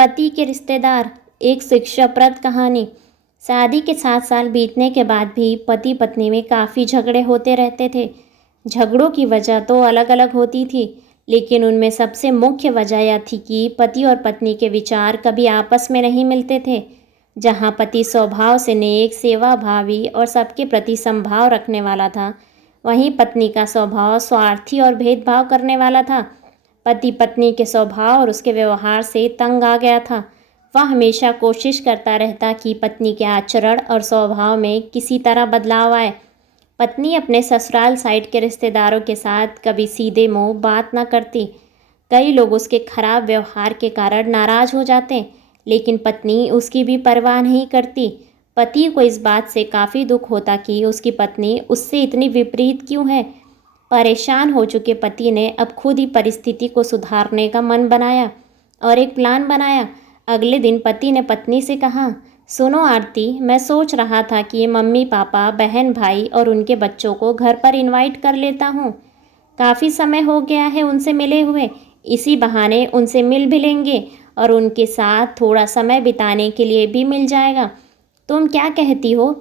पति के रिश्तेदार, एक शिक्षाप्रद कहानी। शादी के 7 साल बीतने के बाद भी पति पत्नी में काफ़ी झगड़े होते रहते थे। झगड़ों की वजह तो अलग अलग होती थी, लेकिन उनमें सबसे मुख्य वजह यह थी कि पति और पत्नी के विचार कभी आपस में नहीं मिलते थे। जहाँ पति स्वभाव से नेक, सेवाभावी और सबके प्रति समभाव रखने वाला था, वहीं पत्नी का स्वभाव स्वार्थी और भेदभाव करने वाला था। पति पत्नी के स्वभाव और उसके व्यवहार से तंग आ गया था। वह हमेशा कोशिश करता रहता कि पत्नी के आचरण और स्वभाव में किसी तरह बदलाव आए। पत्नी अपने ससुराल साइड के रिश्तेदारों के साथ कभी सीधे मुंह बात न करती। कई लोग उसके खराब व्यवहार के कारण नाराज हो जाते, लेकिन पत्नी उसकी भी परवाह नहीं करती। पति को इस बात से काफ़ी दुख होता कि उसकी पत्नी उससे इतनी विपरीत क्यों है। परेशान हो चुके पति ने अब खुद ही परिस्थिति को सुधारने का मन बनाया और एक प्लान बनाया। अगले दिन पति ने पत्नी से कहा, सुनो आरती, मैं सोच रहा था कि मम्मी पापा, बहन भाई और उनके बच्चों को घर पर इनवाइट कर लेता हूँ। काफ़ी समय हो गया है उनसे मिले हुए, इसी बहाने उनसे मिल भी लेंगे और उनके साथ थोड़ा समय बिताने के लिए भी मिल जाएगा। तुम क्या कहती हो?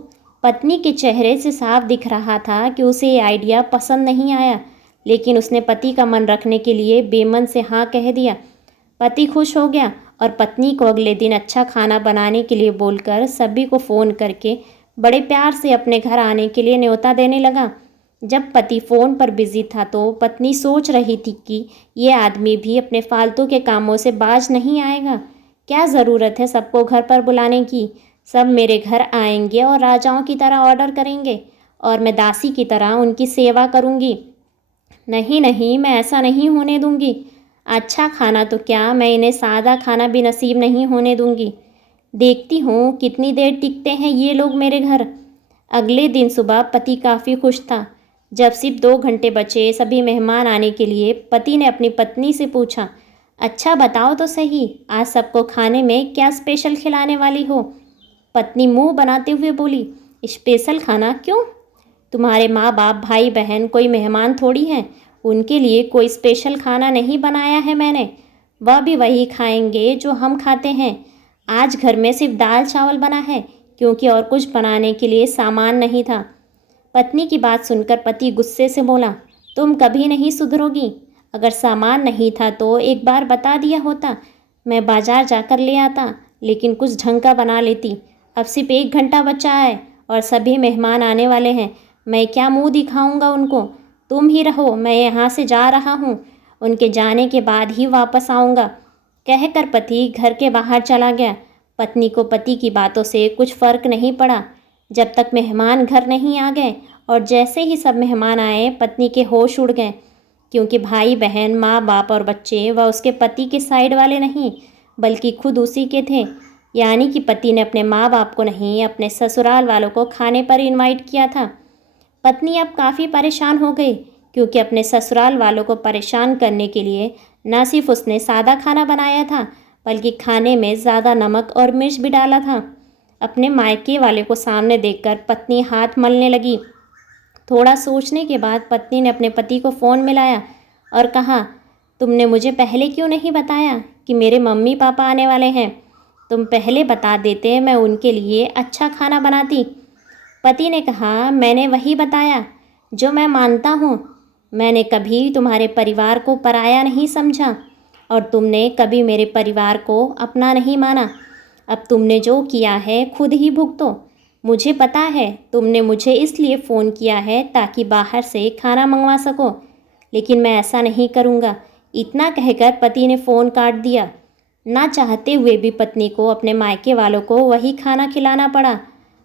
पत्नी के चेहरे से साफ दिख रहा था कि उसे ये आइडिया पसंद नहीं आया, लेकिन उसने पति का मन रखने के लिए बेमन से हाँ कह दिया। पति खुश हो गया और पत्नी को अगले दिन अच्छा खाना बनाने के लिए बोलकर सभी को फ़ोन करके बड़े प्यार से अपने घर आने के लिए न्योता देने लगा। जब पति फ़ोन पर बिजी था तो पत्नी सोच रही थी कि ये आदमी भी अपने फालतू के कामों से बाज नहीं आएगा। क्या ज़रूरत है सबको घर पर बुलाने की? सब मेरे घर आएंगे और राजाओं की तरह ऑर्डर करेंगे और मैं दासी की तरह उनकी सेवा करूंगी। नहीं नहीं, मैं ऐसा नहीं होने दूंगी। अच्छा खाना तो क्या, मैं इन्हें सादा खाना भी नसीब नहीं होने दूंगी। देखती हूँ कितनी देर टिकते हैं ये लोग मेरे घर। अगले दिन सुबह पति काफ़ी खुश था। जब सिर्फ 2 घंटे बचे सभी मेहमान आने के लिए, पति ने अपनी पत्नी से पूछा, अच्छा बताओ तो सही, आज सबको खाने में क्या स्पेशल खिलाने वाली हो? पत्नी मुंह बनाते हुए बोली, स्पेशल खाना क्यों? तुम्हारे माँ बाप, भाई बहन कोई मेहमान थोड़ी हैं, उनके लिए कोई स्पेशल खाना नहीं बनाया है मैंने। वह भी वही खाएंगे जो हम खाते हैं। आज घर में सिर्फ दाल चावल बना है, क्योंकि और कुछ बनाने के लिए सामान नहीं था। पत्नी की बात सुनकर पति गुस्से से बोला, तुम कभी नहीं सुधरोगी। अगर सामान नहीं था तो एक बार बता दिया होता, मैं बाजार जाकर ले आता, लेकिन कुछ ढंग का बना लेती। अब सिर्फ 1 घंटा बचा है और सभी मेहमान आने वाले हैं, मैं क्या मुंह दिखाऊंगा उनको? तुम ही रहो, मैं यहाँ से जा रहा हूँ, उनके जाने के बाद ही वापस आऊँगा। कहकर पति घर के बाहर चला गया। पत्नी को पति की बातों से कुछ फ़र्क नहीं पड़ा जब तक मेहमान घर नहीं आ गए, और जैसे ही सब मेहमान आए पत्नी के होश उड़ गए, क्योंकि भाई बहन, माँ बाप और बच्चे वह उसके पति के साइड वाले नहीं, बल्कि खुद उसी के थे। यानी कि पति ने अपने माँ बाप को नहीं, अपने ससुराल वालों को खाने पर इनवाइट किया था। पत्नी अब काफ़ी परेशान हो गई, क्योंकि अपने ससुराल वालों को परेशान करने के लिए न सिर्फ उसने सादा खाना बनाया था, बल्कि खाने में ज़्यादा नमक और मिर्च भी डाला था। अपने मायके वाले को सामने देखकर पत्नी हाथ मलने लगी। थोड़ा सोचने के बाद पत्नी ने अपने पति को फ़ोन मिलाया और कहा, तुमने मुझे पहले क्यों नहीं बताया कि मेरे मम्मी पापा आने वाले हैं? तुम पहले बता देते, मैं उनके लिए अच्छा खाना बनाती। पति ने कहा, मैंने वही बताया जो मैं मानता हूँ। मैंने कभी तुम्हारे परिवार को पराया नहीं समझा और तुमने कभी मेरे परिवार को अपना नहीं माना। अब तुमने जो किया है खुद ही भुगतो। मुझे पता है तुमने मुझे इसलिए फ़ोन किया है ताकि बाहर से खाना मंगवा सको, लेकिन मैं ऐसा नहीं करूँगा। इतना कहकर पति ने फ़ोन काट दिया। ना चाहते हुए भी पत्नी को अपने मायके वालों को वही खाना खिलाना पड़ा।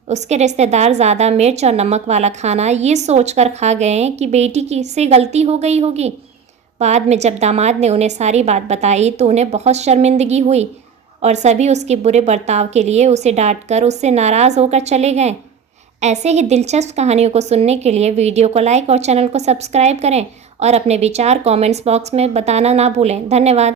उसके रिश्तेदार ज़्यादा मिर्च और नमक वाला खाना ये सोचकर खा गए कि बेटी की से गलती हो गई होगी। बाद में जब दामाद ने उन्हें सारी बात बताई तो उन्हें बहुत शर्मिंदगी हुई और सभी उसके बुरे बर्ताव के लिए उसे डांटकर उससे नाराज़ होकर चले गए। ऐसे ही दिलचस्प कहानियों को सुनने के लिए वीडियो को लाइक और चैनल को सब्सक्राइब करें और अपने विचार कमेंट्स बॉक्स में बताना ना भूलें। धन्यवाद।